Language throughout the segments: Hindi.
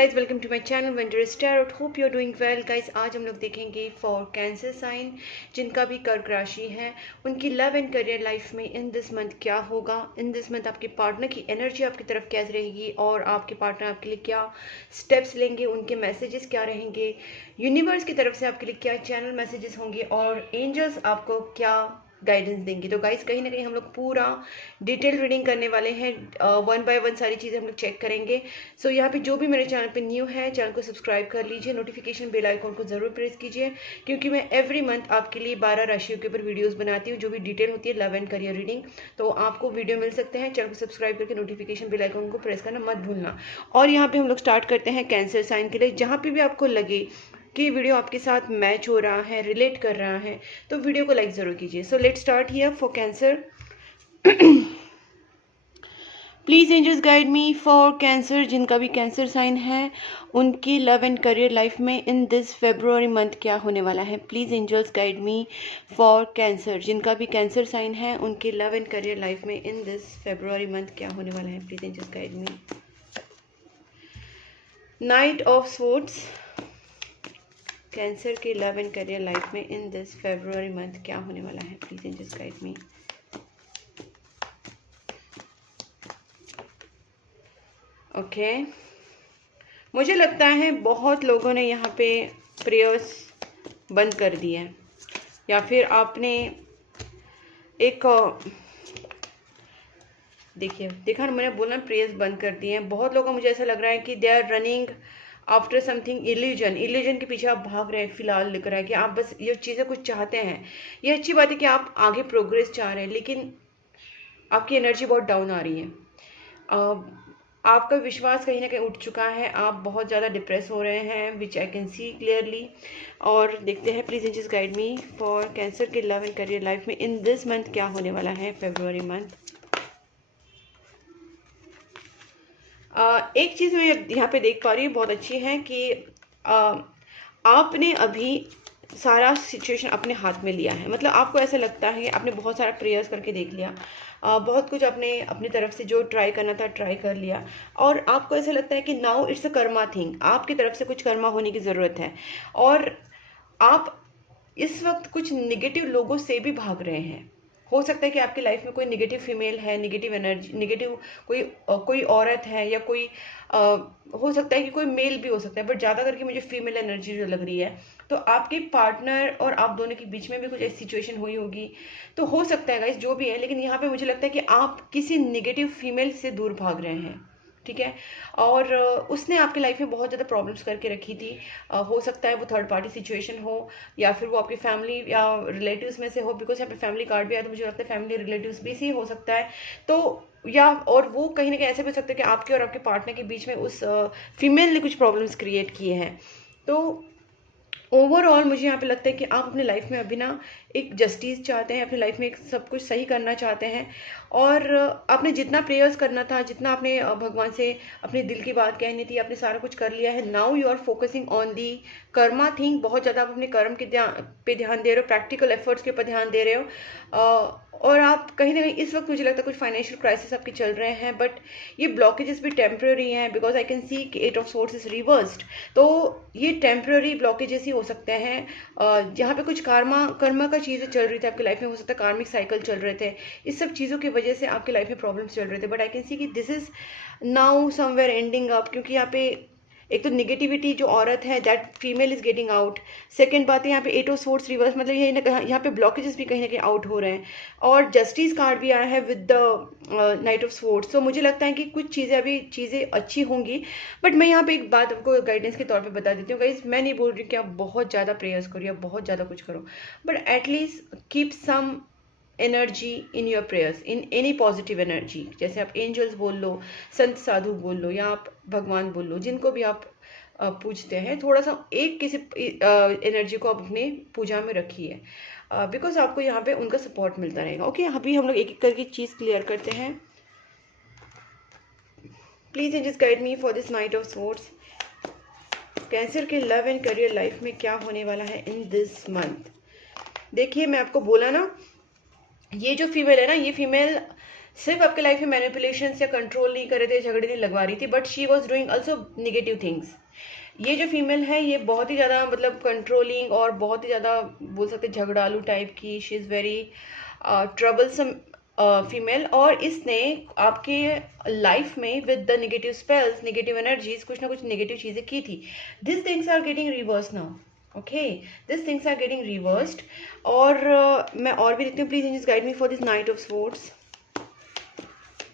Guys, welcome to my channel Venturous tarot. Hope you are doing well guys. आज हम लोग देखेंगे फॉर कैंसर साइन जिनका भी कर्क राशि है, उनकी लव एंड करियर लाइफ में इन दिस मंथ क्या होगा। इन दिस मंथ आपके पार्टनर की एनर्जी आपकी तरफ कैसे रहेगी और आपके पार्टनर आपके लिए क्या स्टेप्स लेंगे, उनके मैसेजेस क्या रहेंगे, यूनिवर्स की तरफ से आपके लिए क्या चैनल मैसेजेस होंगे और एंजल्स आपको क्या गाइडेंस देंगे। तो गाइस कहीं ना कहीं हम लोग पूरा डिटेल रीडिंग करने वाले हैं, वन बाय वन सारी चीज़ें हम लोग चेक करेंगे। सो यहाँ पे जो भी मेरे चैनल पे न्यू है, चैनल को सब्सक्राइब कर लीजिए, नोटिफिकेशन बेल आइकॉन को जरूर प्रेस कीजिए, क्योंकि मैं एवरी मंथ आपके लिए 12 राशियों के ऊपर वीडियोस बनाती हूँ जो भी डिटेल होती है लव एंड करियर रीडिंग। तो आपको वीडियो मिल सकते हैं। चैनल को सब्सक्राइब करके नोटिफिकेशन बेल आइकॉन को प्रेस करना मत भूलना। और यहाँ पे हम लोग स्टार्ट करते हैं कैंसर साइन के लिए। जहाँ पे भी आपको लगे कि वीडियो आपके साथ मैच हो रहा है, रिलेट कर रहा है, तो वीडियो को लाइक ज़रूर कीजिए। So let start here for cancer. Please angels guide me for cancer जिनका भी कैंसर साइन है, उनकी लव एंड करियर लाइफ में इन दिस फेब्रुअरी मंथ क्या होने वाला है। Please angels guide me for cancer जिनका भी कैंसर साइन है, उनकी लव एंड करियर लाइफ में इन दिस फेब्रुअरी मंथ क्या होने वाला है। Please angels guide me. Knight of swords, cancer की लव एंड करियर लाइफ में इन दिस फेब्रुअरी मंथ क्या होने वाला है। Please angels guide me. Okay, मुझे लगता है बहुत लोगों ने यहाँ पे प्रेयर्स बंद कर दिए हैं, या फिर आपने एक देखा ना, मैंने बोला प्रेयर्स बंद कर दिए हैं। बहुत लोगों को मुझे ऐसा लग रहा है कि they are running after something illusion के पीछे आप भाग रहे हैं। फिलहाल लिख रहा है कि आप बस ये चीज़ें कुछ चाहते हैं। ये अच्छी बात है कि आप आगे प्रोग्रेस चाह रहे हैं, लेकिन आपकी एनर्जी बहुत डाउन आ रही है। आपका विश्वास कहीं ना कहीं उठ चुका है। आप बहुत ज़्यादा डिप्रेस हो रहे हैं, विच आई कैन सी क्लियरली। और देखते हैं, please angels guide me for cancer के लव एंड करियर लाइफ में इन दिस मंथ क्या होने वाला है, फेब्रुअरी मंथ। एक चीज़ मैं यहाँ पे देख पा रही हूँ बहुत अच्छी है कि आपने अभी सारा सिचुएशन अपने हाथ में लिया है। मतलब आपको ऐसा लगता है कि आपने बहुत सारा प्रेयर्स करके देख लिया, बहुत कुछ आपने अपनी तरफ से जो ट्राई करना था ट्राई कर लिया, और आपको ऐसा लगता है कि now it's a Karma thing. आपकी तरफ से कुछ कर्मा होने की ज़रूरत है, और आप इस वक्त कुछ निगेटिव लोगों से भी भाग रहे हैं। हो सकता है कि आपकी लाइफ में कोई निगेटिव फीमेल है, निगेटिव एनर्जी, निगेटिव कोई औरत है, या कोई हो सकता है कि कोई मेल भी हो सकता है, बट ज़्यादा करके मुझे फीमेल एनर्जी जो लग रही है। तो आपके पार्टनर और आप दोनों के बीच में भी कुछ ऐसी सिचुएशन हुई होगी। तो हो सकता है गाइस जो भी है, लेकिन यहाँ पे मुझे लगता है कि आप किसी निगेटिव फीमेल से दूर भाग रहे हैं, ठीक है। और उसने आपकी लाइफ में बहुत ज़्यादा प्रॉब्लम्स करके रखी थी। हो सकता है वो थर्ड पार्टी सिचुएशन हो, या फिर वो आपकी फैमिली या रिलेटिव्स में से हो, बिकॉज यहाँ पे फैमिली कार्ड भी आया, तो मुझे लगता है फैमिली रिलेटिव्स भी से हो सकता है। तो या और वो कहीं ना कहीं ऐसे भी हो सकता है कि आपके और आपके पार्टनर के बीच में उस फीमेल ने कुछ प्रॉब्लम्स क्रिएट किए हैं। तो ओवरऑल मुझे यहाँ पे लगता है कि आप अपनी लाइफ में अभी ना एक जस्टिस चाहते हैं, अपनी लाइफ में एक सब कुछ सही करना चाहते हैं, और आपने जितना प्रेयर्स करना था, जितना आपने भगवान से अपने दिल की बात कहनी थी, आपने सारा कुछ कर लिया है। Now you are focusing on the karma thing. बहुत ज़्यादा आप अपने कर्म के पे ध्यान दे रहे हो, प्रैक्टिकल एफर्ट्स के ऊपर ध्यान दे रहे हो। और आप कहीं ना कहीं इस वक्त मुझे लगता है कुछ फाइनेंशियल क्राइसिस आपके चल रहे हैं, बट ये ब्लॉकेजेस भी टेम्प्रेरी हैं, बिकॉज आई कैन सी कि 8 ऑफ सोर्स इज रिवर्स्ड। तो ये टेम्प्रेरी ब्लॉकेजेस ही हो सकते हैं। जहाँ पे कुछ कर्मा का चीज़ें चल रही थी आपकी लाइफ में, हो सकता है कार्मिक साइकिल चल रहे थे, इस सब चीज़ों की वजह से आपकी लाइफ में प्रॉब्लम्स चल रहे थे, बट आई कैन सी कि this is now somewhere ending up. क्योंकि यहाँ पे एक तो निगेटिविटी जो औरत है, that female is getting out. Second बात है यहाँ पे 8 ऑफ सोर्स रिवर्स, मतलब ये यहाँ पे ब्लॉकेजेस भी कहीं ना कहीं आउट हो रहे हैं, और जस्टिस कार्ड भी आया है with the night of source. तो मुझे लगता है कि कुछ चीज़ें अच्छी होंगी। बट मैं यहाँ पे एक बात आपको गाइडेंस के तौर पे बता देती हूँ गाइस, मैं नहीं बोल रही कि आप बहुत ज़्यादा प्रेयर्स करो या बहुत ज़्यादा कुछ करो, but at least keep some energy in your prayers, in any positive energy. जैसे आप एंजल्स बोल लो, संत साधु बोल लो, या आप भगवान बोल लो, जिनको भी आप पूजते हैं, थोड़ा सा एक किसी एनर्जी को आप अपने पूजा में रखिए, बिकॉज आपको यहाँ पे उनका सपोर्ट मिलता रहेगा। ओके, अभी हम लोग एक एक करके चीज़ क्लियर करते हैं। Please angels guide me for this knight of swords. Cancer के लव एंड करियर लाइफ में क्या होने वाला है इन दिस मंथ। देखिए, मैं आपको बोला ना, ये जो फीमेल है ना, ये फीमेल सिर्फ आपके लाइफ में मैनिपुलेशन या कंट्रोल नहीं कर रहे थे, झगड़े नहीं लगवा रही थी, but she was doing also negative things. ये जो फीमेल है ये बहुत ही ज़्यादा मतलब कंट्रोलिंग और बहुत ही ज़्यादा बोल सकते झगड़ालू टाइप की, she is very troublesome female. और इसने आपके लाइफ में with the negative spells, negative energies, कुछ ना कुछ नेगेटिव चीज़ें की थी। This things are getting reverse now, okay, this things are getting reversed. और मैं और भी देखती हूँ, please angels guide me for this knight of swords,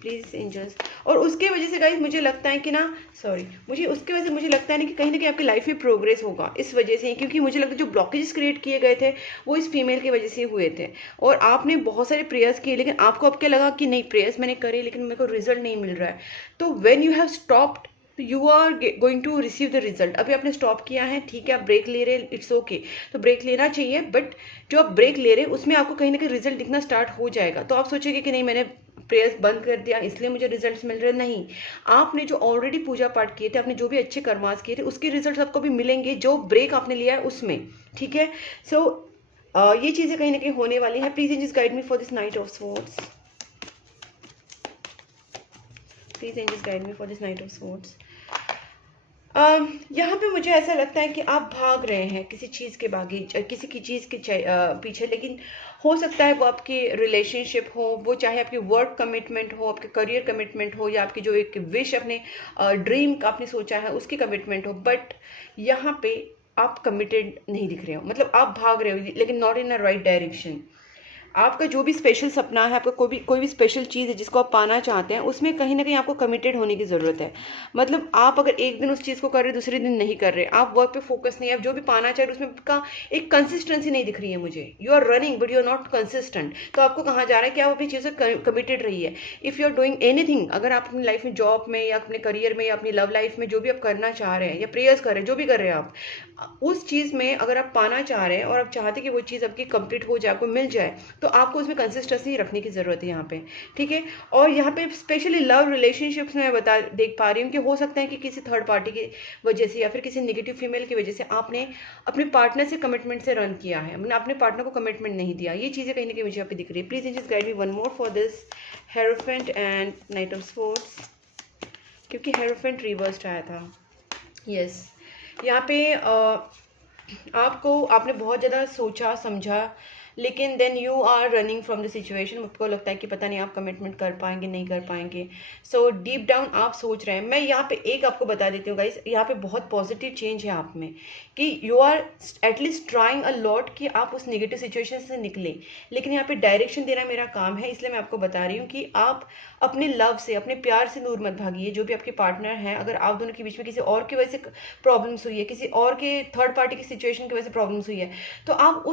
please angels. और उसके वजह से गाइस मुझे लगता है कि ना, सॉरी, मुझे उसके वजह से मुझे लगता है ना कि कहीं ना कहीं आपकी लाइफ में प्रोग्रेस होगा इस वजह से, क्योंकि मुझे लगता है जो ब्लॉकेजेस क्रिएट किए गए थे वो इस फीमेल की वजह से हुए थे। और आपने बहुत सारे प्रेयर्स किए, लेकिन आपको अब क्या लगा कि नहीं, प्रेयर्स मैंने करे लेकिन मेरे को रिजल्ट नहीं मिल रहा है। तो when you have stopped, you are going to receive the result. अभी आपने स्टॉप किया है, ठीक है, आप ब्रेक ले रहे हैं, इट्स ओके, तो ब्रेक लेना चाहिए, बट जो आप ब्रेक ले रहे हैं उसमें आपको कहीं ना कहीं रिजल्ट दिखना स्टार्ट हो जाएगा। तो आप सोचेंगे कि नहीं, मैंने प्रेयर्स बंद कर दिया इसलिए मुझे रिजल्ट्स मिल रहे, नहीं, आपने जो ऑलरेडी पूजा पाठ किए थे, आपने जो भी अच्छे कर्मास किए थे, उसके रिजल्ट्स आपको भी मिलेंगे जो ब्रेक आपने लिया है उसमें, ठीक है। सो ये चीज़ें कहीं ना कहीं होने वाली है। Please angels guide me for this knight of swords, please angels guide me for this knight of swords. यहाँ पे मुझे ऐसा लगता है कि आप भाग रहे हैं किसी चीज़ के किसी की चीज़ के पीछे, लेकिन हो सकता है वो आपकी रिलेशनशिप हो, वो चाहे आपकी वर्क कमिटमेंट हो, आपके करियर कमिटमेंट हो, या आपकी जो एक विश अपने ड्रीम का आपने सोचा है उसकी कमिटमेंट हो, बट यहाँ पे आप कमिटेड नहीं दिख रहे हो। मतलब आप भाग रहे हो लेकिन not in a right direction. आपका जो भी स्पेशल सपना है, आपका कोई भी स्पेशल चीज़ है जिसको आप पाना चाहते हैं, उसमें कहीं ना कहीं आपको कमिटेड होने की ज़रूरत है। मतलब आप अगर एक दिन उस चीज़ को कर रहे, दूसरे दिन नहीं कर रहे, आप वर्क पे फोकस नहीं है, आप जो भी पाना चाह रहे उसमें का एक कंसिस्टेंसी नहीं दिख रही है मुझे। You are running but you are not consistent. तो आपको कहाँ जा रहा है कि आप अपनी चीज़ से कमिटेड रही है। If you are doing anything, अगर आप अपनी लाइफ में, जॉब में, या अपने करियर में, या अपनी लव लाइफ में जो भी आप करना चाह रहे हैं, या प्रेयर्स कर रहे हैं, जो भी कर रहे हैं आप, उस चीज़ में अगर आप पाना चाह रहे हैं और आप चाहते कि वो चीज़ आपकी कंप्लीट हो जाए, आपको मिल जाए, तो आपको उसमें कंसिस्टेंसी रखने की ज़रूरत है यहाँ पे, ठीक है। और यहाँ पे स्पेशली लव रिलेशनशिप्स में मैं देख पा रही हूँ कि हो सकता है कि किसी थर्ड पार्टी की वजह से या फिर किसी नेगेटिव फीमेल की वजह से आपने अपने पार्टनर से कमिटमेंट से रन किया है, मतलब अपने पार्टनर को कमिटमेंट नहीं दिया। ये चीज़ें कहीं ना कहीं मुझे यहाँ पे दिख रही है। Please just guide me one more for this hierophant and night of swords, क्योंकि हेरोफेंट रिवर्स्ड आया था। यस, यहाँ पे आपने बहुत ज़्यादा सोचा समझा, लेकिन then you are running from the situation. आपको लगता है कि पता नहीं आप कमिटमेंट कर पाएंगे नहीं कर पाएंगे। सो डीप डाउन आप सोच रहे हैं। मैं यहाँ पे एक आपको बता देती हूँ गाइस, यहाँ पे बहुत पॉजिटिव चेंज है आप में, कि you are at least trying a lot कि आप उस नेगेटिव सिचुएशन से निकले। लेकिन यहाँ पे डायरेक्शन देना मेरा काम है, इसलिए मैं आपको बता रही हूँ कि आप अपने लव से, अपने प्यार से दूर मत भागिए। जो भी आपके पार्टनर हैं, अगर आप दोनों के बीच में किसी और की वजह से प्रॉब्लम्स हुई है, किसी और के थर्ड पार्टी की सिचुएशन की वजह से प्रॉब्लम्स हुई है, तो आप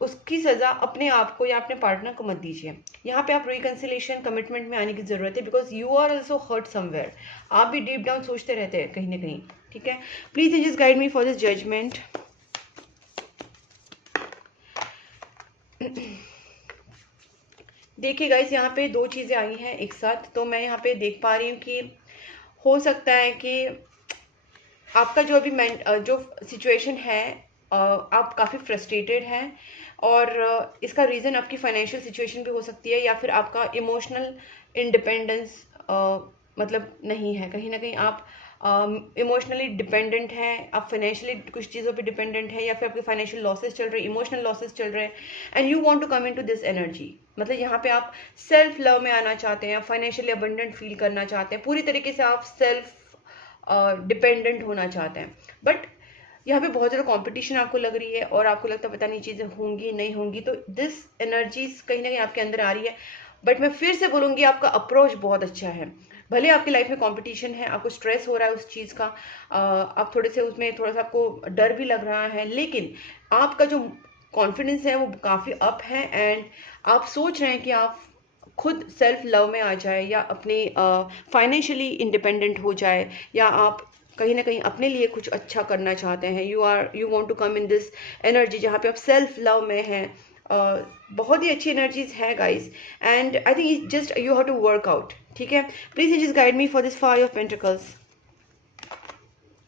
उसकी सजा अपने आप को या अपने पार्टनर को मत दीजिए। यहाँ पे आप रिकंसिलेशन, कमिटमेंट में आने की जरूरत है, because you are also hurt somewhere. आप भी डीप डाउन सोचते रहते हैं कहीं ना कहीं, ठीक है। Please just guide me for this judgement. देखिए गाइस, यहाँ पे दो चीज़ें आई हैं एक साथ, तो मैं यहाँ पे देख पा रही हूँ कि हो सकता है कि आपका जो अभी जो सिचुएशन है, आप काफ़ी फ्रस्ट्रेटेड हैं, और इसका रीज़न आपकी फाइनेंशियल सिचुएशन भी हो सकती है, या फिर आपका इमोशनल इंडिपेंडेंस मतलब नहीं है। कहीं ना कहीं आप इमोशनली डिपेंडेंट हैं, आप फाइनेंशियली कुछ चीज़ों पे डिपेंडेंट है, या फिर आपके फाइनेंशियल लॉसेस चल रहे हैं, इमोशनल लॉसेस चल रहे हैं, and you want to come into this energy. मतलब यहाँ पे आप सेल्फ लव में आना चाहते हैं, फाइनेंशियली अबंडेंट फील करना चाहते हैं, पूरी तरीके से आप सेल्फ डिपेंडेंट होना चाहते हैं। बट यहाँ पे बहुत ज़्यादा कंपटीशन आपको लग रही है, और आपको लगता है पता नहीं चीज़ें होंगी नहीं होंगी, तो दिस एनर्जीज कहीं ना कहीं आपके अंदर आ रही है। बट मैं फिर से बोलूँगी, आपका अप्रोच बहुत अच्छा है। भले आपकी लाइफ में कंपटीशन है, आपको स्ट्रेस हो रहा है उस चीज़ का, आप थोड़े से उसमें थोड़ा सा आपको डर भी लग रहा है, लेकिन आपका जो कॉन्फिडेंस है वो काफ़ी अप है, एंड आप सोच रहे हैं कि आप खुद सेल्फ लव में आ जाए, या अपने फाइनेंशियली इंडिपेंडेंट हो जाए, या आप कहीं ना कहीं अपने लिए कुछ अच्छा करना चाहते हैं। You want to come in this energy जहाँ पे आप सेल्फ लव में हैं। बहुत ही अच्छी एनर्जीज है guys, and I think just you have to work out, ठीक है। Please just guide me for this 5 of pentacles.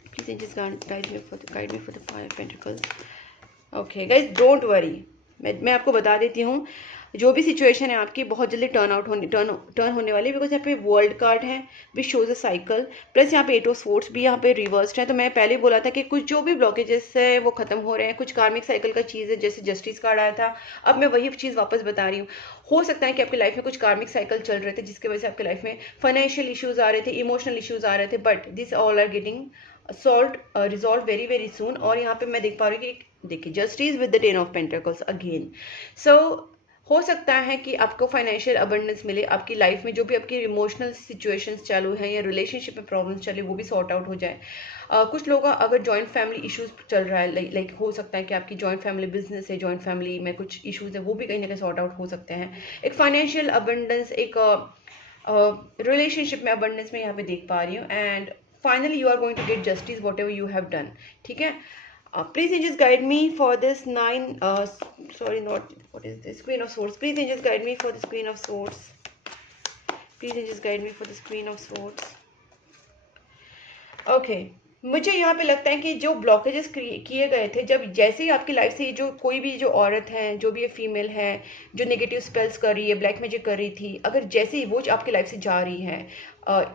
Please just guide me for the 5 of pentacles. Okay guys, don't worry, मैं आपको बता देती हूँ, जो भी सिचुएशन है आपकी बहुत जल्दी टर्न होने वाली है, बिकॉज यहाँ पे वर्ल्ड कार्ड है which shows a cycle, plus यहाँ पे 8 ऑफ स्वॉर्ड्स भी यहाँ पे रिवर्स्ड है। तो मैं पहले बोला था कि कुछ जो भी ब्लॉकेजेस है वो खत्म हो रहे हैं, कुछ कार्मिक साइकिल का चीज़ है, जैसे जस्टिस कार्ड आया था, अब मैं वही चीज़ वापस बता रही हूँ। हो सकता है कि आपकी लाइफ में कुछ कार्मिक साइकिल चल रहे थे जिसकी वजह से आपकी लाइफ में फाइनेंशियल इश्यूज आ रहे थे, इमोशनल इश्यूज आ रहे थे, but this all are getting solve resolve very very soon. और यहाँ पे मैं देख पा रही हूँ कि देखिए justice with the 10 of pentacles again. So हो सकता है कि आपको फाइनेंशियल अबंडेंस मिले, आपकी लाइफ में जो भी आपकी इमोशनल सिचुएशंस चालू हैं या रिलेशनशिप में प्रॉब्लम्स चले वो भी सॉर्ट आउट हो जाए। कुछ लोग अगर जॉइंट फैमिली इश्यूज चल रहा है, लाइक हो सकता है कि आपकी जॉइंट फैमिली बिजनेस है, जॉइंट फैमिली में कुछ इश्यूज है, वो भी कहीं ना कहीं सॉर्ट आउट हो सकते हैं। एक फाइनेंशियल अबंडेंस, एक रिलेशनशिप में अबंडेंस में यहाँ पे देख पा रही हूँ। And finally you are going to get justice whatever you have done, ठीक है। Please angels guide me for this sorry, not what is this, Queen of Swords. Please angels guide me for this Queen of Swords. Please angels guide me for this Queen of Swords. Okay, मुझे यहाँ पे लगता है कि जो ब्लॉकेजेस किए गए थे, जब जैसे ही आपकी लाइफ से जो कोई भी जो औरत है, जो भी ये फीमेल है जो नेगेटिव स्पेल्स कर रही है, ब्लैक मैजिक कर रही थी, अगर जैसे ही वो आपकी लाइफ से जा रही है,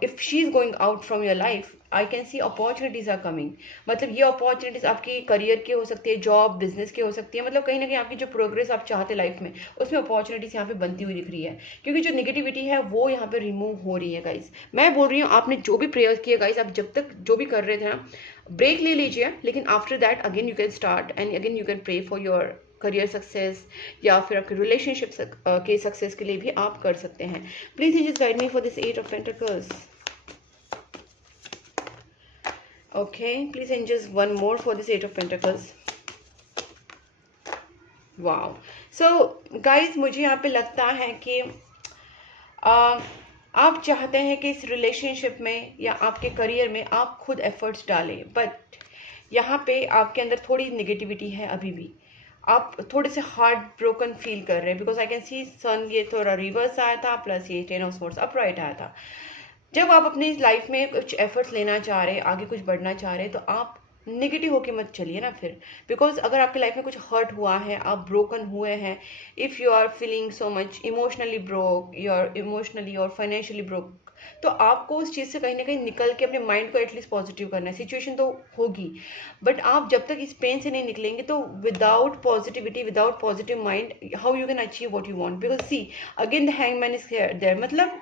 if she is going out from your life, I can see opportunities are coming. मतलब ये अपॉर्चुनिटीज आपकी करियर की हो सकती है, जॉब बिजनेस की हो सकती है, मतलब कहीं ना कहीं आपकी जो प्रोग्रेस आप चाहते लाइफ में उसमें अपॉर्चुनिटीज यहाँ पे बनती हुई दिख रही है, क्योंकि जो नेगेटिविटी है वो यहाँ पे रिमूव हो रही है गाइस। मैं बोल रही हूँ आपने जो भी प्रेयर किया गाइस, आप जब तक जो भी कर रहे थे ना, ब्रेक ले लीजिए, लेकिन after that again you can start and again you can pray for your career success या फिर आपके रिलेशनशिप के सक्सेस के लिए भी आप कर सकते हैं। Please just guide me for this 8 of pentacles. Okay, please angels one more for this 8 of Pentacles. Wow. So guys, मुझे यहाँ पे लगता है कि आप चाहते हैं कि इस रिलेशनशिप में या आपके करियर में आप खुद एफर्ट्स डालें, बट यहाँ पे आपके अंदर थोड़ी नेगेटिविटी है अभी भी, आप थोड़े से हार्ट ब्रोकन फील कर रहे हैं, बिकॉज आई कैन सी सन ये थोड़ा रिवर्स आया था, प्लस ये 10 ऑफ स्वॉर्ड्स अपराइट आया था। जब आप अपनी लाइफ में कुछ एफर्ट्स लेना चाह रहे हैं, आगे कुछ बढ़ना चाह रहे हैं, तो आप नेगेटिव होके मत चलिए ना फिर, बिकॉज अगर आपकी लाइफ में कुछ हर्ट हुआ है, आप ब्रोकन हुए हैं, if you are feeling so much emotionally broke, you are emotionally और फाइनेंशियली ब्रोक, तो आपको उस चीज़ से कहीं ना कहीं निकल के अपने माइंड को एटलीस्ट पॉजिटिव करना है। सिचुएशन तो होगी, बट आप जब तक इस पेन से नहीं निकलेंगे तो without positivity, without positive mind, how you can achieve what you want, because see again the hangman is there, मतलब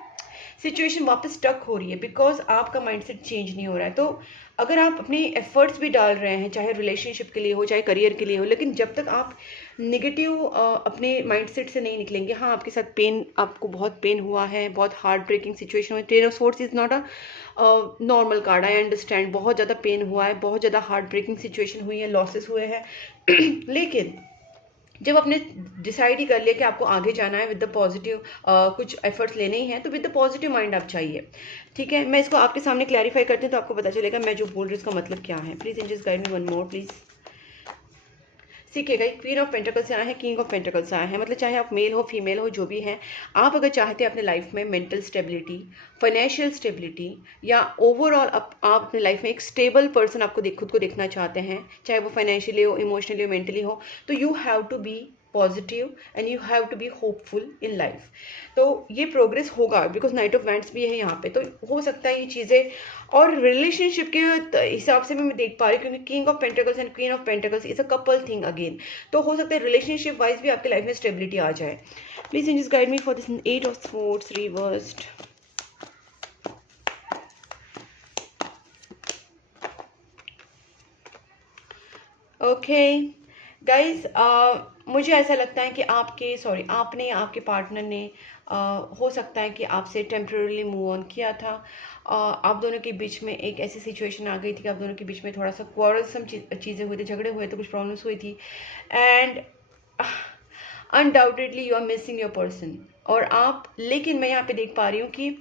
सिचुएशन वापस स्टक हो रही है बिकॉज आपका माइंडसेट चेंज नहीं हो रहा है। तो अगर आप अपने एफर्ट्स भी डाल रहे हैं, चाहे रिलेशनशिप के लिए हो, चाहे करियर के लिए हो, लेकिन जब तक आप नेगेटिव अपने माइंडसेट से नहीं निकलेंगे, हाँ आपके साथ पेन, आपको बहुत पेन हुआ है, बहुत हार्ट ब्रेकिंग सिचुएशन हुई, 10 of swords is not a normal card, I understand, बहुत ज़्यादा पेन हुआ है, बहुत ज़्यादा हार्ट ब्रेकिंग सिचुएशन हुई है, लॉसेस हुए हैं लेकिन जब आपने डिसाइड ही कर लिया कि आपको आगे जाना है विद द पॉजिटिव, कुछ एफर्ट्स लेने ही हैं, तो विद द पॉजिटिव माइंड आप चाहिए, ठीक है। मैं इसको आपके सामने क्लैरिफाई करती हूँ तो आपको पता चलेगा मैं जो बोल रही हूँ इसका मतलब क्या है। Please angels guide me one more please. सीखिएगा, क्वीन ऑफ पेंटिकल्स से आया है, किंग ऑफ पेंटिकल्स से आया है, मतलब चाहे आप मेल हो फीमेल हो जो भी हैं, आप अगर चाहते हैं अपने लाइफ में मेंटल स्टेबिलिटी, फाइनेंशियल स्टेबिलिटी या ओवरऑल आप अपने लाइफ में एक स्टेबल पर्सन आपको खुद को देखना चाहते हैं, चाहे वो फाइनेंशियली हो, इमोशनली हो, मेंटली हो, तो you have to be positive and you have to be hopeful in life. तो ये प्रोग्रेस होगा बिकॉज नाइट ऑफ वैंड्स भी है यहाँ पे, तो हो सकता है ये चीज़ें। और रिलेशनशिप के हिसाब से भी मैं देख पा रही हूँ, क्योंकि king of pentacles and queen of pentacles is a couple thing again, तो हो सकता है रिलेशनशिप वाइज भी आपकी लाइफ में स्टेबिलिटी आ जाए। Please angels guide me for this 8 of swords reversed. Okay guys, मुझे ऐसा लगता है कि आपने आपके पार्टनर ने हो सकता है कि आपसे टेम्पररीली मूव ऑन किया था। आप दोनों के बीच में एक ऐसी सिचुएशन आ गई थी कि आप दोनों के बीच में थोड़ा सा क्वारलसम चीज़ें हुई थी, झगड़े हुए थे, कुछ प्रॉब्लम्स हुई थी, and undoubtedly you are missing your person. और आप, लेकिन मैं यहाँ पे देख पा रही हूँ कि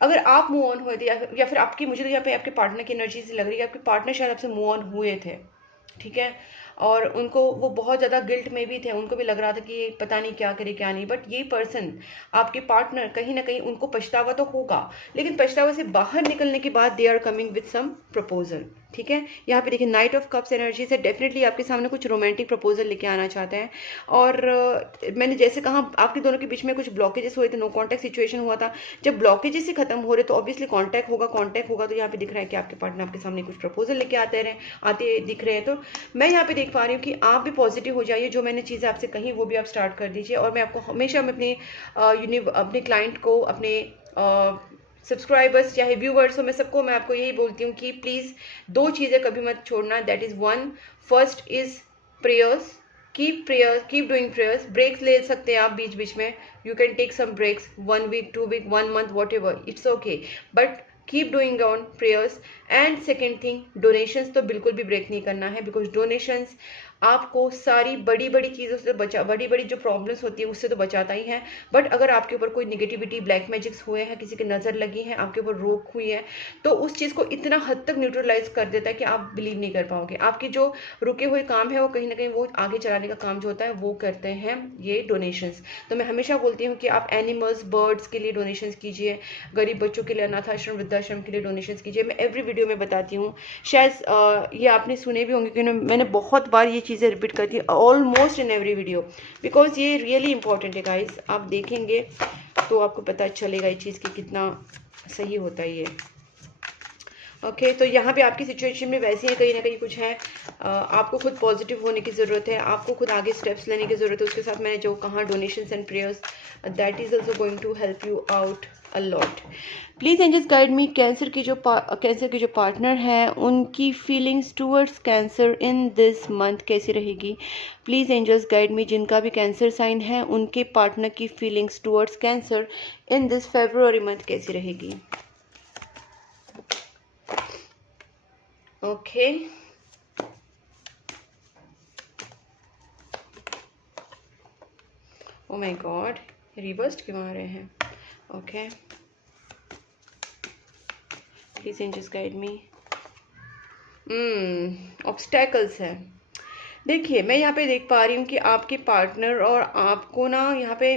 अगर आप मूव ऑन हुए थे या फिर आपकी, मुझे तो यहाँ पे आपके पार्टनर की एनर्जी से लग रही है कि आपके पार्टनर शायद आपसे मूव ऑन हुए थे, ठीक है। और उनको वो बहुत ज़्यादा गिल्ट में भी थे, उनको भी लग रहा था कि पता नहीं क्या करे क्या नहीं। बट ये पर्सन आपके पार्टनर कहीं ना कहीं उनको पछतावा तो होगा, लेकिन पछतावा से बाहर निकलने के बाद they are coming with some proposal. ठीक है, यहाँ पे देखिए नाइट ऑफ कप्स एनर्जी से डेफिनेटली आपके सामने कुछ रोमांटिक प्रपोजल लेके आना चाहते हैं। और मैंने जैसे कहा आपके दोनों के बीच में कुछ ब्लॉकेजेस हुए थे, नो कॉन्टैक्ट सिचुएशन हुआ था। जब ब्लॉकेजेस ही खत्म हो रहे तो ऑब्वियसली कॉन्टैक्ट होगा। तो यहाँ पे दिख रहा है कि आपके पार्टनर आपके सामने कुछ प्रपोजल लेके आते दिख रहे हैं। तो मैं यहाँ पे देख पा रही हूँ कि आप भी पॉजिटिव हो जाइए, जो मैंने चीज़ें आपसे कही वो भी आप स्टार्ट कर दीजिए। और मैं आपको हमेशा मैं अपने क्लाइंट को, अपने सब्सक्राइबर्स चाहे व्यूवर्स हो, मैं आपको यही बोलती हूँ कि प्लीज़ 2 चीज़ें कभी मत छोड़ना। That is one, first is prayers, keep doing prayers. Breaks ले सकते हैं आप बीच बीच में, you can take some breaks, 1 week 2 week 1 month whatever, it's okay, but keep doing on prayers. And second thing, donations तो बिल्कुल भी ब्रेक नहीं करना है, बिकॉज डोनेशंस आपको सारी बड़ी बड़ी चीज़ों से बड़ी बड़ी जो प्रॉब्लम्स होती है उससे तो बचाता ही है। बट अगर आपके ऊपर कोई निगेटिविटी, ब्लैक मैजिक्स हुए हैं, किसी की नज़र लगी है, आपके ऊपर रोक हुई है, तो उस चीज़ को इतना हद तक न्यूट्रलाइज कर देता है कि आप बिलीव नहीं कर पाओगे। आपके जो रुके हुए काम है वो कहीं ना कहीं वो आगे चलाने का काम जो होता है वो करते हैं ये डोनेशंस। तो मैं हमेशा बोलती हूँ कि आप एनिमल्स, बर्ड्स के लिए डोनेशंस कीजिए, गरीब बच्चों के लिए, अनाथ आश्रम, वृद्धाश्रम के लिए डोनेशंस कीजिए। मैं एवरी वीडियो में बताती हूँ, शायद ये आपने सुने भी होंगे कि मैंने बहुत बार ये चीज़ें रिपीट करती हूँ almost in every video, because ये रियली इंपॉर्टेंट है गाइस। आप देखेंगे तो आपको पता चलेगा ये चीज़ कि कितना सही होता है ये। ओके तो यहाँ पे आपकी सिचुएशन में वैसे ही कहीं ना कहीं कुछ है, आपको खुद पॉजिटिव होने की ज़रूरत है, आपको खुद आगे स्टेप्स लेने की ज़रूरत है। उसके साथ मैंने जो कहा donations and prayers, that is also going to help you out a lot. Please angels guide me, Cancer की जो पार्टनर है उनकी feelings towards Cancer in this month कैसी रहेगी। प्लीज़ एंजल्स गाइड मी, जिनका भी कैंसर साइन है उनके पार्टनर की feelings towards Cancer in this February month कैसी रहेगी। Okay oh my God, reversed क्यों आ रहे हैं। Okay please angels guide me. Obstacles है। देखिए मैं यहाँ पे देख पा रही हूँ कि आपके पार्टनर और आपको ना यहाँ पे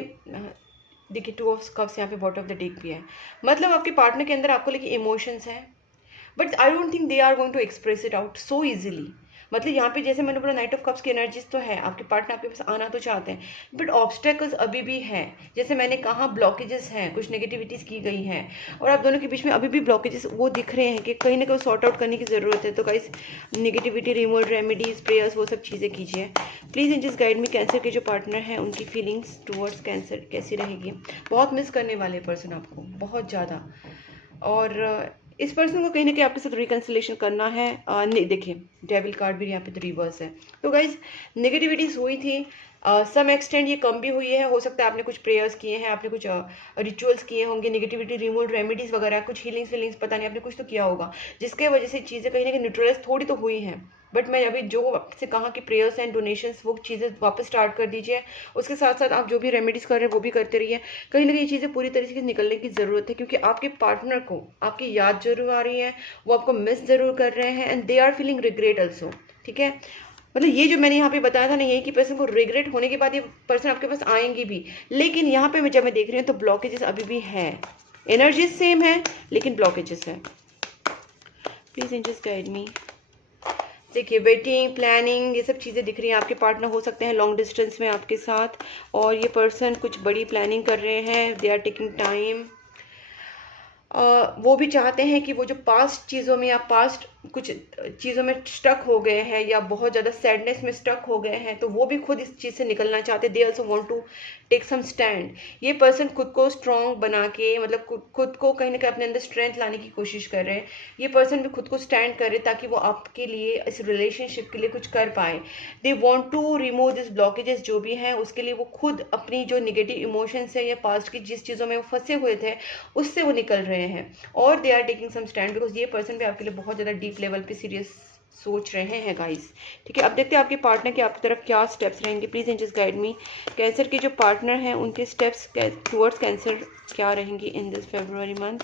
देखिए 2 ऑफ कप्स यहाँ पे बॉटम ऑफ द डेक भी है। मतलब आपके पार्टनर के अंदर आपको लेके इमोशंस हैं, but I don't think they are going to express it out so easily. मतलब यहाँ पे जैसे मैंने बोला नाइट ऑफ कप्स की एनर्जीज तो है, आपके पार्टनर आपके पास आना तो चाहते हैं, बट ऑब्स्टेकल्स अभी भी हैं। जैसे मैंने कहा ब्लॉकेजेस हैं, कुछ नेगेटिविटीज़ की गई हैं, और आप दोनों के बीच में अभी भी ब्लॉकेजेस वो दिख रहे हैं कि कहीं ना कहीं सॉर्ट आउट करने की ज़रूरत है। तो guys negativity removal, remedies, prayers, वो सब चीज़ें कीजिए। Please angels guide me, Cancer के जो पार्टनर हैं उनकी फीलिंग्स टूवर्ड्स कैंसर कैसी रहेगी। बहुत मिस करने वाले पर्सन आपको, बहुत ज़्यादा, और इस पर्सन को कहीं ना कहीं आपके साथ रिकन्सिलेशन करना है। नहीं देखिए डेविल कार्ड भी यहाँ पे तो रिवर्स है। तो गाइज नेगेटिविटीज हुई थी, सम एक्सटेंड ये कम भी हुई है। हो सकता है आपने कुछ प्रेयर्स किए हैं, आपने कुछ रिचुअल्स किए होंगे, नेगेटिविटी रिमूवल रेमेडीज वगैरह, कुछ हीलिंग्स फीलिंग्स, पता नहीं आपने कुछ तो किया होगा, जिसके वजह से चीज़ें कहीं ना कहीं न्यूट्रलाइज थोड़ी तो हुई हैं। बट मैं अभी जो आपसे कहा कि प्रेयर्स एंड डोनेशंस वो चीज़ें वापस स्टार्ट कर दीजिए। उसके साथ साथ आप जो भी रेमेडीज कर रहे हैं वो भी करते रहिए। कहीं ना कहीं चीज़ें पूरी तरीके से निकलने की ज़रूरत है, क्योंकि आपके पार्टनर को आपकी याद जरूर आ रही है, वो आपको मिस ज़रूर कर रहे हैं, and they are feeling regret also. ठीक है, मतलब ये जो मैंने यहाँ पे बताया था ना, यही कि पर्सन को रिग्रेट होने के बाद ये पर्सन आपके पास आएंगे भी, लेकिन यहाँ पे जब मैं देख रही हूँ तो ब्लॉकेजेस अभी भी है, एनर्जीज सेम है लेकिन ब्लॉकेजेस है। Please angels guide me. देखिए वेटिंग, प्लानिंग, ये सब चीज़ें दिख रही हैं। आपके पार्टनर हो सकते हैं लॉन्ग डिस्टेंस में आपके साथ, और ये पर्सन कुछ बड़ी प्लानिंग कर रहे हैं, दे आर टेकिंग टाइम। वो भी चाहते हैं कि वो जो पास्ट चीज़ों में या पास्ट कुछ चीज़ों में स्टक हो गए हैं या बहुत ज़्यादा सैडनेस में स्टक हो गए हैं, तो वो भी खुद इस चीज़ से निकलना चाहते हैं। They also want to take some stand. ये पर्सन खुद को स्ट्रॉन्ग बना के, मतलब खुद को कहीं ना कहीं अपने अंदर स्ट्रेंथ लाने की कोशिश कर रहे हैं। ये पर्सन भी खुद को स्टैंड करे ताकि वो आपके लिए, इस रिलेशनशिप के लिए कुछ कर पाए। They want to remove this blockages जो भी हैं, उसके लिए वो खुद अपनी जो निगेटिव इमोशंस है या पास्ट की जिस चीज़ों में वो फंसे हुए थे उससे वो निकल रहे हैं, और they are taking some stand, because ये पर्सन भी आपके लिए बहुत ज़्यादा डीप लेवल पे सीरियस सोच रहे हैं गाइस। ठीक है, अब देखते हैं आपके पार्टनर के आपकी तरफ क्या स्टेप्स रहेंगे। Please angels guide me, Cancer के जो पार्टनर हैं उनके स्टेप्स टुवर्ड्स कैंसर क्या रहेंगी इन दिस फेब्रुअरी मंथ।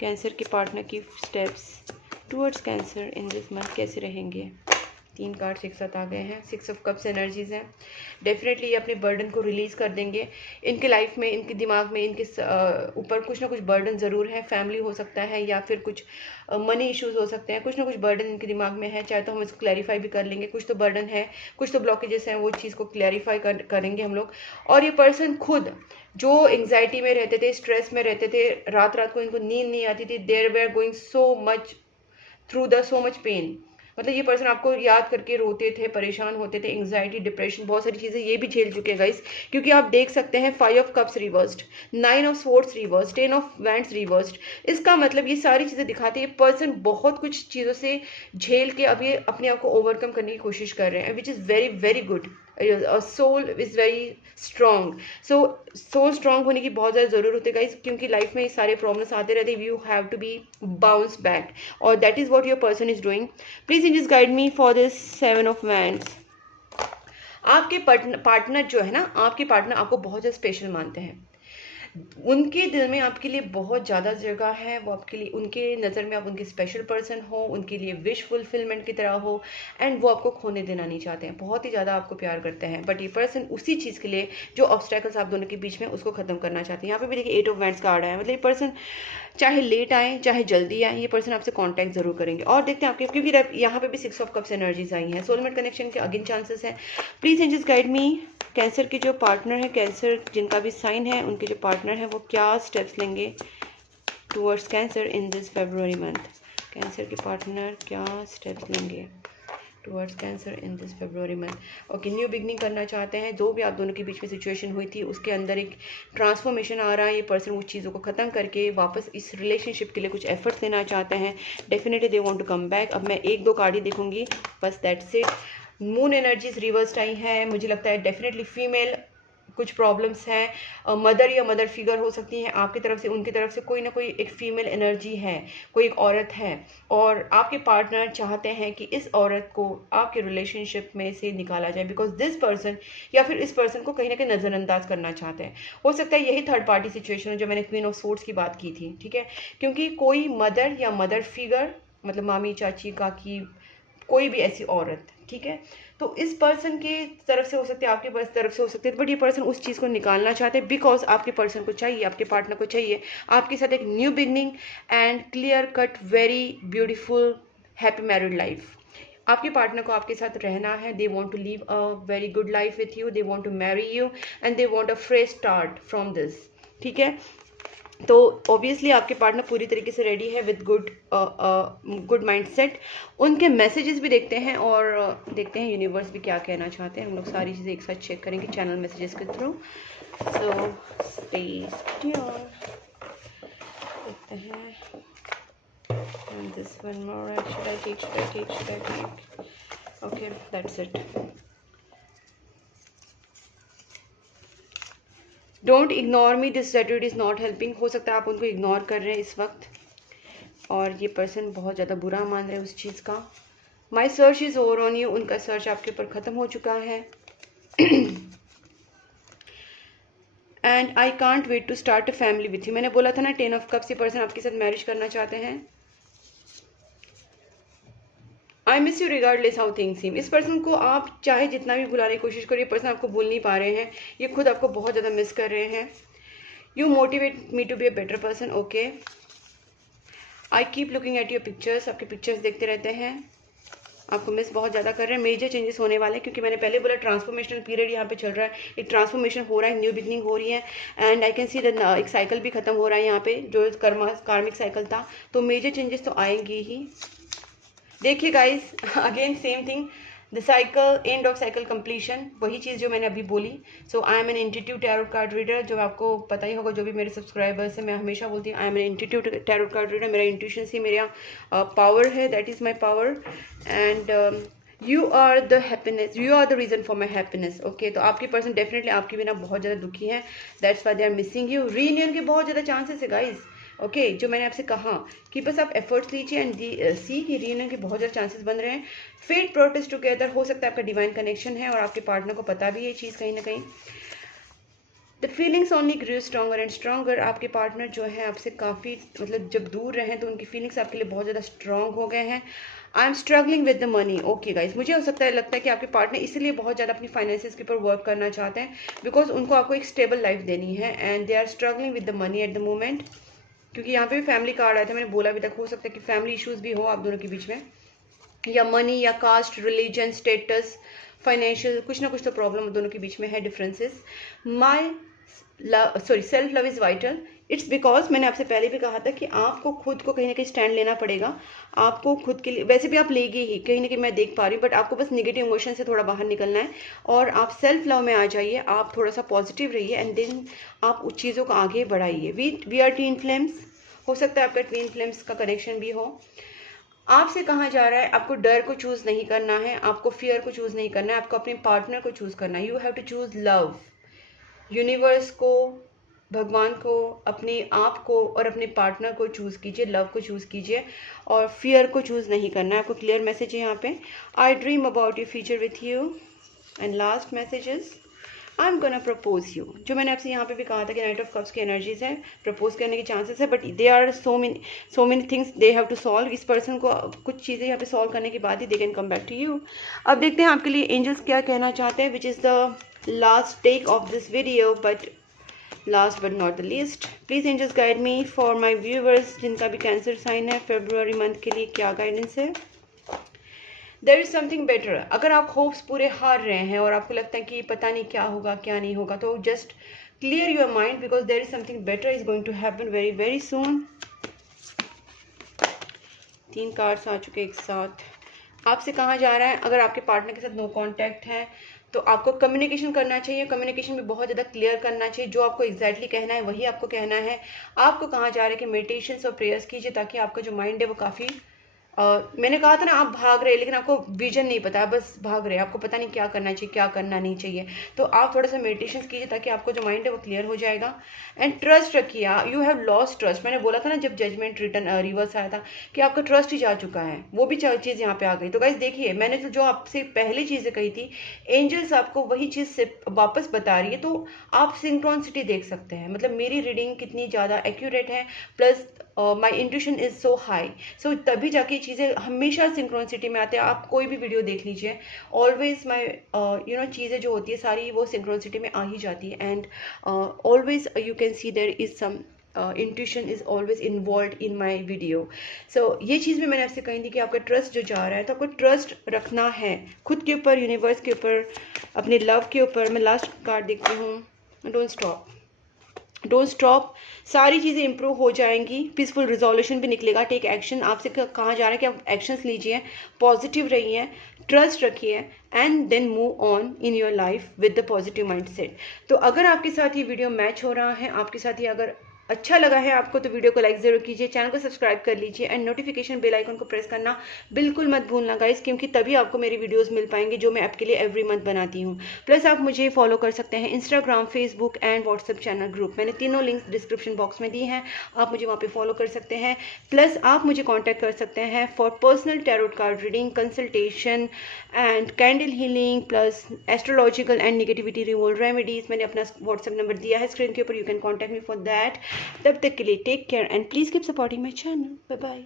कैंसर के पार्टनर की steps towards cancer in this month कैसे रहेंगे। 3 कार्ड्स एक साथ आ गए हैं। 6 ऑफ कप्स एनर्जीज हैं। डेफिनेटली ये अपने बर्डन को रिलीज़ कर देंगे। इनके लाइफ में, इनके दिमाग में, इनके ऊपर कुछ ना कुछ बर्डन ज़रूर है। फैमिली हो सकता है या फिर कुछ मनी इश्यूज हो सकते हैं। कुछ ना कुछ बर्डन इनके दिमाग में है, चाहे तो हम इसको क्लैरिफाई भी कर लेंगे। कुछ तो बर्डन है, कुछ तो ब्लॉकेजेस हैं, वो चीज़ को क्लैरिफाई करेंगे हम लोग। और ये पर्सन खुद जो एंग्जाइटी में रहते थे, स्ट्रेस में रहते थे, रात रात को इनको नींद नहीं आती थी, there were going so much through the so much pain. मतलब ये पर्सन आपको याद करके रोते थे, परेशान होते थे, एंग्जाइटी, डिप्रेशन, बहुत सारी चीज़ें ये भी झेल चुके हैं गाइस। क्योंकि आप देख सकते हैं 5 of cups reversed, 9 of swords reversed, 10 of wands reversed. इसका मतलब ये सारी चीज़ें दिखाती है पर्सन बहुत कुछ चीज़ों से झेल के अब ये अपने आप को ओवरकम करने की कोशिश कर रहे हैं, which is very very good. Soul is very strong. Soul strong होने की बहुत ज़्यादा ज़रूरत होती है गाइस, क्योंकि लाइफ में ये सारे प्रॉब्लम्स आते रहते हैं। You have to be bounce back, और that is what your person is doing. Please angels guide me for this 7 of wands. आपके पार्टनर जो है ना, आपके पार्टनर आपको बहुत ज़्यादा स्पेशल मानते हैं। उनके दिल में आपके लिए बहुत ज़्यादा जगह है। वो आपके लिए, उनके नज़र में आप उनके स्पेशल पर्सन हो, उनके लिए विश फुलफिलमेंट की तरह हो, एंड वो आपको खोने देना नहीं चाहते हैं। बहुत ही ज़्यादा आपको प्यार करते हैं, बट ये पर्सन उसी चीज़ के लिए जो ऑब्स्टेकल्स आप दोनों के बीच में, उसको ख़त्म करना चाहते हैं। यहाँ पे भी देखिए 8 ऑफ वैंड्स कार्ड आया, मतलब ये पर्सन चाहे लेट आए चाहे जल्दी आए, ये पर्सन आपसे कांटेक्ट जरूर करेंगे। और देखते हैं आपके, क्योंकि यहाँ पे भी 6 ऑफ कप्स एनर्जीज आई हैं। सोलमेट कनेक्शन के अगेन चांसेस हैं। Please angels guide me, Cancer के जो पार्टनर है, कैंसर जिनका भी साइन है, उनके जो पार्टनर है वो क्या स्टेप्स लेंगे towards Cancer in this February month. Cancer के पार्टनर क्या स्टेप्स लेंगे towards cancer in this February month. Okay, new beginning करना चाहते हैं। जो भी आप दोनों के बीच में सिचुएशन हुई थी उसके अंदर एक ट्रांसफॉर्मेशन आ रहा है। ये पर्सन उस चीज़ों को ख़त्म करके वापस इस रिलेशनशिप के लिए कुछ एफर्ट्स लेना चाहते हैं। Definitely they want to come back. अब मैं 1-2 कार्ड ही देखूंगी बस, that's it. Moon energies reversed आई है। मुझे लगता है डेफिनेटली फीमेल कुछ प्रॉब्लम्स हैं। मदर या मदर फिगर हो सकती हैं आपकी तरफ से, उनकी तरफ से कोई ना कोई एक फीमेल एनर्जी है, कोई एक औरत है, और आपके पार्टनर चाहते हैं कि इस औरत को आपके रिलेशनशिप में से निकाला जाए, बिकॉज दिस पर्सन या फिर इस पर्सन को कहीं ना कहीं नज़रअंदाज करना चाहते हैं। हो सकता है यही थर्ड पार्टी सिचुएशन है जो मैंने क्वीन ऑफ सोर्ड्स की बात की थी, ठीक है। क्योंकि कोई मदर या मदर फिगर, मतलब मामी, चाची, काकी, कोई भी ऐसी औरत, ठीक है, तो इस पर्सन की तरफ से हो सकती है, आपके तरफ से हो सकती है, बट ये पर्सन उस चीज़ को निकालना चाहते हैं, बिकॉज आपके पर्सन को चाहिए, आपके पार्टनर को चाहिए आपके साथ एक new beginning and clear cut very beautiful happy married life. आपके पार्टनर को आपके साथ रहना है। They want to live a very good life with you, they want to marry you, and they want a fresh start from this, ठीक है। तो ऑब्वियसली आपके पार्टनर पूरी तरीके से रेडी है विद गुड माइंडसेट। उनके मैसेजेस भी देखते हैं और देखते हैं यूनिवर्स भी क्या कहना चाहते हैं। हम लोग सारी चीज़ें एक साथ चेक करेंगे चैनल मैसेजेस के थ्रू। So stay tuned. देखते हैं this one more, should I take? Okay, that's it. Don't ignore me, this attitude is not helping. हो सकता है आप उनको इग्नोर कर रहे हैं इस वक्त, और ये पर्सन बहुत ज़्यादा बुरा मान रहे हैं उस चीज़ का। My search is over on you, उनका सर्च आपके ऊपर ख़त्म हो चुका है। And I can't wait to start a family with you. मैंने बोला था ना 10 ऑफ कप्स, ये पर्सन आपके साथ मैरिज करना चाहते हैं। I miss you regardless how things सीम। इस पर्सन को आप चाहे जितना भी भुलाने की कोशिश करो, ये पर्सन आपको भूल नहीं पा रहे हैं, ये खुद आपको बहुत ज़्यादा मिस कर रहे हैं। You motivate me to be a better person. Okay, I keep looking at your pictures, आपके पिक्चर्स देखते रहते हैं, आपको मिस बहुत ज़्यादा कर रहे हैं। मेजर चेंजेस होने वाले हैं, क्योंकि मैंने पहले बोला ट्रांसफॉर्मेशनल पीरियड यहाँ पे चल रहा है, एक ट्रांसफॉर्मेशन हो रहा है, न्यू बिगनिंग हो रही है, and I can see the एक साइकिल भी खत्म हो रहा है यहाँ पे, जो कार्मिक साइकिल था। तो मेजर चेंजेस तो आएंगे ही। देखिए guys, again same thing, the cycle, end of cycle completion, वही चीज़ जो मैंने अभी बोली। So I am an institute tarot card reader, जो आपको पता ही होगा, जो भी मेरे सब्सक्राइबर्स हैं, मैं हमेशा बोलती हूँ I am an institute tarot card reader. मेरा इंट्यूशन से मेरा पावर है, that is my power, and you are the happiness, you are the reason for my happiness. Okay, तो आपकी पर्सन डेफिनेटली आपके बिना बहुत ज़्यादा दुखी है, that's why they are missing you. Reunion के बहुत ज़्यादा चांसेस है गाइज। ओके, जो मैंने आपसे कहा कि बस आप एफर्ट्स लीजिए एंड सी कि रीयूनियन के बहुत ज़्यादा चांसेस बन रहे हैं। फेट प्रोटेस्ट टुगेदर, हो सकता है आपका डिवाइन कनेक्शन है और आपके पार्टनर को पता भी है ये चीज़ कहीं ना कहीं। The feelings only grow stronger and stronger. आपके पार्टनर जो है आपसे काफ़ी, मतलब जब दूर रहे तो उनकी फीलिंग्स आपके लिए बहुत ज़्यादा स्ट्रॉन्ग हो गए हैं। I am struggling with the money. Okay guys, मुझे हो सकता है लगता है कि आपके पार्टनर इसलिए बहुत ज़्यादा अपनी फाइनेंसिस के ऊपर वर्क करना चाहते हैं, बिकॉज उनको आपको एक स्टेबल लाइफ देनी है and they are struggling with the money at the moment. क्योंकि यहाँ पे भी फैमिली कार्ड आया था, मैंने बोला अभी तक, हो सकता है कि फैमिली इश्यूज भी हो आप दोनों के बीच में, या मनी या कास्ट, रिलीजन, स्टेटस, फाइनेंशियल, कुछ ना कुछ तो प्रॉब्लम दोनों के बीच में है, differences. My self love is vital. It's because मैंने आपसे पहले भी कहा था कि आपको खुद को कहीं ना कहीं स्टैंड लेना पड़ेगा। आपको खुद के लिए, वैसे भी आप लेगी ही कहीं ना कहीं, मैं देख पा रही हूँ, बट आपको बस नेगेटिव इमोशन से थोड़ा बाहर निकलना है और आप सेल्फ लव में आ जाइए, आप थोड़ा सा पॉजिटिव रहिए एंड देन आप उस चीज़ों को आगे बढ़ाइए। वी आर ट्विन फ्लेम्स, हो सकता है आपका ट्विन फ्लेम्स का कनेक्शन भी हो। आपसे कहा जा रहा है आपको डर को चूज नहीं करना है, आपको फियर को चूज नहीं करना है, आपको अपने पार्टनर को चूज करना है। You have to choose love. Universe को, भगवान को, अपने आप को और अपने पार्टनर को चूज कीजिए, लव को चूज कीजिए और फियर को चूज नहीं करना है। आपको क्लियर मैसेज है यहाँ पे, I dream about your future with you. And last messages, I am gonna propose you. जो मैंने आपसे यहाँ पे भी कहा था कि नाइट ऑफ कप्स की एनर्जीज है, प्रपोज करने के चांसेस है, but they are so many things they have to solve. इस पर्सन को कुछ चीज़ें यहाँ पे सॉल्व करने के बाद ही they can come back to you. अब देखते हैं आपके लिए एंजल्स क्या कहना चाहते हैं, which is the last take of this video, but last but not the least, please angels guide me for my viewers जिनका भी कैंसर साइन है, फेब्रुआरी मंथ के लिए क्या गाइडेंस है। There is something better. अगर आप होप्स पूरे हार रहे हैं और आपको लगता है कि पता नहीं क्या होगा क्या नहीं होगा, तो just clear your mind because there is something better is going to happen very very soon. 3 cards आ चुके एक साथ। आपसे कहा जा रहा है अगर आपके पार्टनर के साथ नो कॉन्टैक्ट है तो आपको कम्युनिकेशन करना चाहिए, कम्युनिकेशन में बहुत ज़्यादा क्लियर करना चाहिए, जो आपको एग्जैक्टली कहना है वही आपको कहना है। आपको कहा जा रहा है कि मेडिटेशंस और प्रेयर्स कीजिए ताकि आपका जो माइंड है वो काफ़ी मैंने कहा था ना, आप भाग रहे लेकिन आपको विजन नहीं पता, बस भाग रहे, आपको पता नहीं क्या करना चाहिए क्या करना नहीं चाहिए। तो आप थोड़ा सा मेडिटेशन कीजिए ताकि आपको जो माइंड है वो क्लियर हो जाएगा। एंड ट्रस्ट रखिए, यू हैव लॉस्ट ट्रस्ट। मैंने बोला था ना जब जजमेंट रिटर्न रिवर्स आया था कि आपका ट्रस्ट ही जा चुका है, वो भी चीज़ यहाँ पे आ गई। तो गाइस देखिए, मैंने जो आपसे पहली चीज़ें कही थी, एंजल्स आपको वही चीज़ से वापस बता रही है। तो आप सिंक्रोनिसिटी देख सकते हैं, मतलब मेरी रीडिंग कितनी ज़्यादा एक्यूरेट है, plus my intuition is so high, so तभी जाके चीज़ें हमेशा सिंक्रोनिसिटी में आते हैं। आप कोई भी वीडियो देख लीजिए, ऑलवेज माई चीज़ें जो होती है सारी वो सिंक्रोनिसिटी में आ ही जाती है। And always you can see there is some intuition is always involve in my video. So ये चीज़ भी मैंने आपसे कही थी कि आपका ट्रस्ट जो जा रहा है, तो आपको ट्रस्ट रखना है खुद के ऊपर, यूनिवर्स के ऊपर, अपने लव के ऊपर। मैं लास्ट कार्ड देखती हूँ, डोंट स्टॉप, डोंट स्टॉप। सारी चीज़ें इंप्रूव हो जाएंगी, पीसफुल रिजोल्यूशन भी निकलेगा। टेक एक्शन, आपसे कहा जा रहा है कि आप एक्शंस लीजिए, पॉजिटिव रहिए, ट्रस्ट रखिए and then move on in your life with the positive mindset. तो अगर आपके साथ ये वीडियो मैच हो रहा है, आपके साथ ये अगर अच्छा लगा है आपको, तो वीडियो को लाइक ज़रूर कीजिए, चैनल को सब्सक्राइब कर लीजिए एंड नोटिफिकेशन बेल आइकन को प्रेस करना बिल्कुल मत भूलना गाइस, क्योंकि तभी आपको मेरी वीडियोस मिल पाएंगे जो मैं आपके लिए एवरी मंथ बनाती हूँ। प्लस आप मुझे फॉलो कर सकते हैं Instagram, Facebook and WhatsApp channel group, मैंने तीनों लिंक्स डिस्क्रिप्शन बॉक्स में दी हैं, आप मुझे वहाँ पर फॉलो कर सकते हैं। प्लस आप मुझे कॉन्टैक्ट कर सकते हैं for personal tarot card reading, consultation and candle healing, plus astrological and negativity removal remedies. मैंने अपना व्हाट्सएप नंबर दिया है स्क्रीन के ऊपर, you can contact me for that. तब तक के लिए take care and please keep supporting my channel. Bye bye.